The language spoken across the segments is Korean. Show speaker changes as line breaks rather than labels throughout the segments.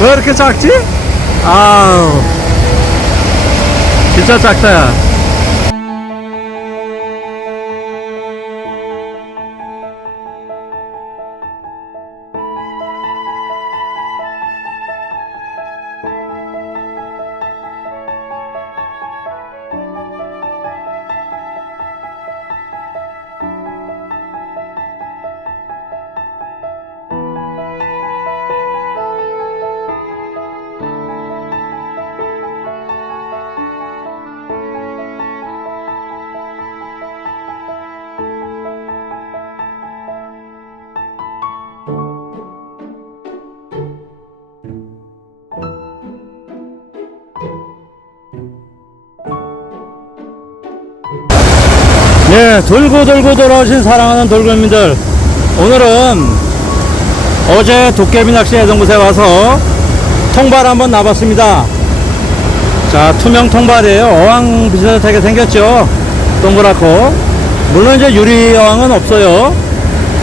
왜 이렇게 작지? 아우 진짜 작다 야 네, 돌고 돌고 돌아오신 사랑하는 돌고민들 오늘은 어제 도깨비 낚시 해동곳에 와서 통발 한번 나봤습니다. 자 투명 통발이에요. 어항 비슷하게 생겼죠? 동그랗고. 물론 이제 유리 어항은 없어요.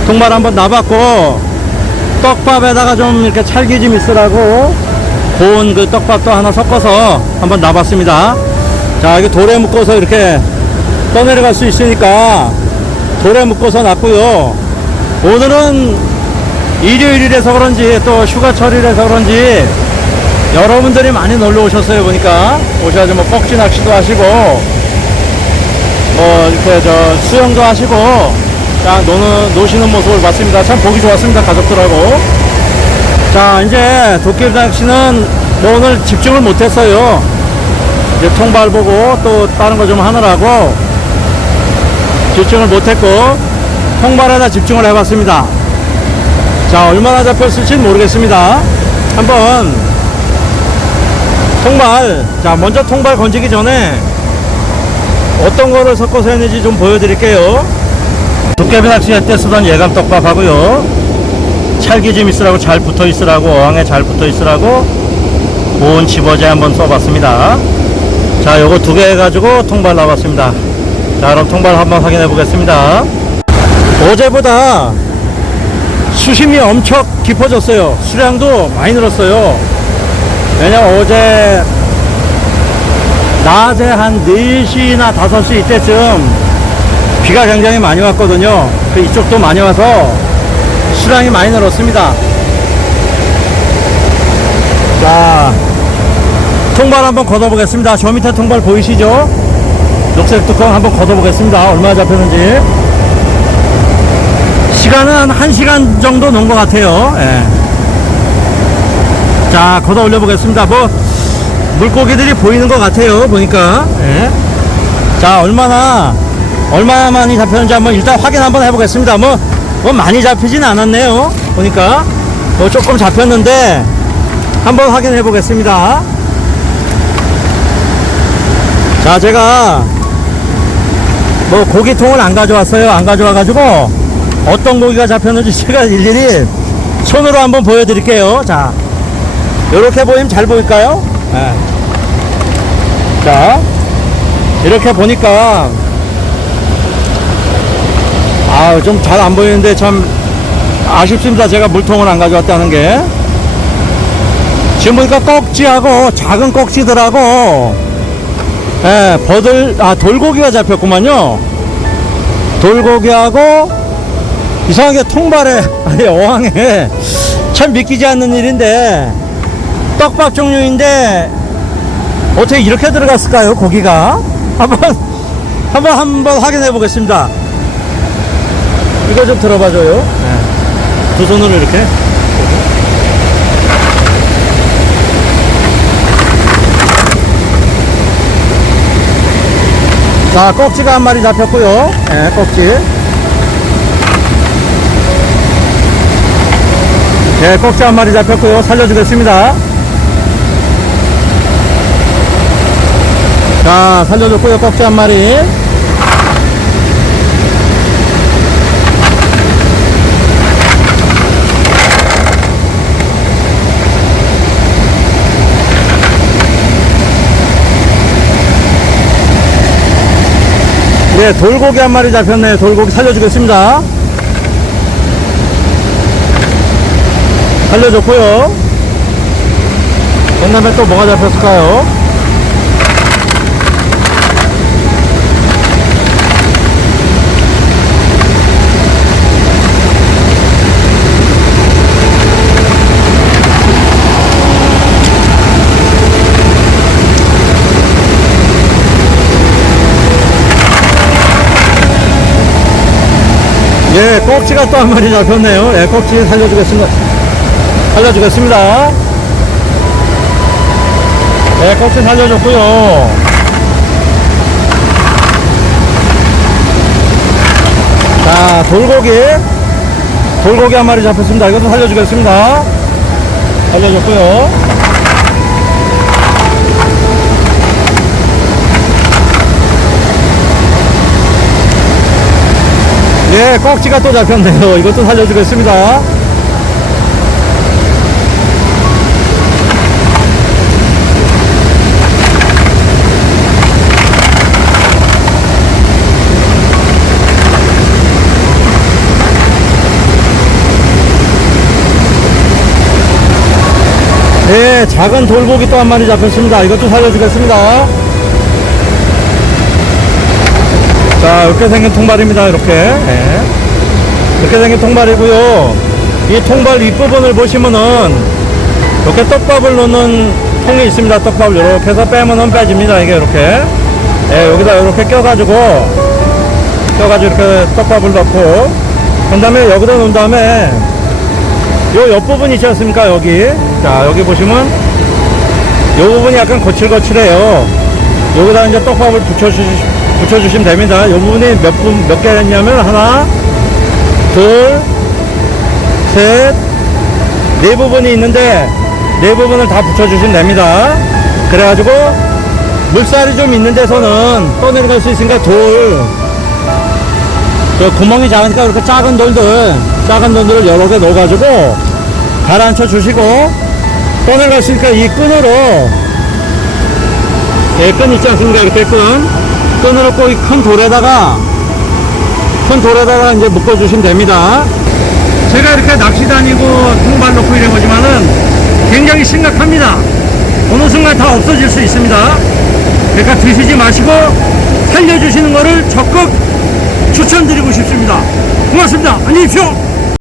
통발 한번 나봤고 떡밥에다가 좀 이렇게 찰기 좀 있으라고 고운 그 떡밥도 하나 섞어서 한번 나봤습니다. 자 이게 돌에 묶어서 이렇게 떠내려갈 수 있으니까 돌에 묶어서 놨고요. 오늘은 일요일이라서 그런지 또 휴가철이라서 그런지 여러분들이 많이 놀러 오셨어요 보니까. 오셔가지고 뭐 꺽지 낚시도 하시고 뭐 이렇게 저 수영도 하시고 딱 노는, 노시는 모습을 봤습니다. 참 보기 좋았습니다 가족들하고. 자 이제 도깨비 낚시는 뭐 오늘 집중을 못했어요. 이제 통발 보고 또 다른 거 좀 하느라고 집중을 못했고 통발에다 집중을 해봤습니다. 자 얼마나 잡혔을지 모르겠습니다. 한번 통발. 자 먼저 통발 건지기 전에 어떤 거를 섞어서 했는지 좀 보여드릴게요. 도깨비 낚시할 때 쓰던 예감 떡밥하고요. 찰기 좀 있으라고 잘 붙어 있으라고 어항에 잘 붙어 있으라고 고운 집어제 한번 써봤습니다. 자 요거 두 개 해가지고 통발 나왔습니다 자 그럼 통발 한번 확인해 보겠습니다. 어제보다 수심이 엄청 깊어졌어요. 수량도 많이 늘었어요. 왜냐 어제 낮에 한 4시나 5시 이때쯤 비가 굉장히 많이 왔거든요. 그 이쪽도 많이 와서 수량이 많이 늘었습니다. 자 통발 한번 걷어 보겠습니다. 저 밑에 통발 보이시죠 녹색 뚜껑 한번 걷어보겠습니다. 얼마나 잡혔는지. 시간은 한 1시간 정도 놓은 것 같아요. 예. 자, 걷어 올려보겠습니다. 뭐, 물고기들이 보이는 것 같아요. 보니까. 예. 자, 얼마나, 얼마나 많이 잡혔는지 한번 일단 확인 한번 해보겠습니다. 뭐, 뭐 많이 잡히진 않았네요. 보니까. 뭐 조금 잡혔는데, 한번 확인해 보겠습니다. 자, 제가 뭐 고기통을 안 가져왔어요. 안 가져와가지고 어떤 고기가 잡혔는지 제가 일일이 손으로 한번 보여드릴게요. 자, 이렇게 보이면 잘 보일까요? 네. 자, 이렇게 보니까 아, 좀 잘 안 보이는데 참 아쉽습니다. 제가 물통을 안 가져왔다는 게. 지금 보니까 꺽지하고 작은 꺽지들하고 예, 버들, 아, 돌고기가 잡혔구만요. 돌고기하고, 이상하게 통발에, 아니, 어항에, 참 믿기지 않는 일인데, 떡밥 종류인데, 어떻게 이렇게 들어갔을까요, 고기가? 한번, 한번, 한번 확인해 보겠습니다. 이거 좀 들어봐줘요. 네. 두 손으로 이렇게. 자, 꼭지가 한 마리 잡혔고요. 예, 꼭지. 예, 꼭지 한 마리 잡혔고요. 살려주겠습니다. 자, 살려줬고요. 꼭지 한 마리. 네, 돌고기 한 마리 잡혔네요. 돌고기 살려주겠습니다. 살려줬고요. 그 다음에 또 뭐가 잡혔을까요? 예, 꼭지가 또 한 마리 잡혔네요. 예, 꼭지 살려주겠습니다. 살려주겠습니다. 예, 꼭지 살려줬고요. 자, 돌고기. 돌고기 한 마리 잡혔습니다. 이것도 살려주겠습니다. 살려줬고요. 예, 꼭지가 또 잡혔네요. 이것도 살려주겠습니다. 예, 작은 돌고기 또 한 마리 잡혔습니다. 이것도 살려주겠습니다. 자, 이렇게 생긴 통발입니다. 이렇게. 예. 이렇게 생긴 통발이고요. 이 통발 윗부분을 보시면은 이렇게 떡밥을 넣는 통이 있습니다. 떡밥을 이렇게 해서 빼면은 빼집니다. 이게 이렇게. 예, 여기다 이렇게 껴가지고 껴가지고 이렇게 떡밥을 넣고 그 다음에 여기다 놓은 다음에 요 옆부분 있지 않습니까? 여기. 자, 여기 보시면 요 부분이 약간 거칠거칠해요. 여기다 이제 떡밥을 붙여주, 붙여주시면 됩니다. 요 부분이 몇 분, 몇 개냐면 하나, 둘, 셋, 네 부분이 있는데 네 부분을 다 붙여주시면 됩니다. 그래가지고 물살이 좀 있는 데서는 떠내려갈 수 있으니까 돌, 저 구멍이 작으니까 이렇게 작은 돌들, 작은 돌들을 여러 개 넣어가지고 가라앉혀 주시고 떠내려갈 수 있으니까 이 끈으로 예, 끈 있지 않습니까? 이렇게 끈. 끈으로 꼭이큰 돌에다가 큰 돌에다가 이제 묶어주시면 됩니다. 제가 이렇게 낚시 다니고 통발 놓고 이래 보지만은 굉장히 심각합니다. 어느 순간 다 없어질 수 있습니다. 그러니까 드시지 마시고 살려주시는 거를 적극 추천드리고 싶습니다. 고맙습니다. 안녕히 계십시오.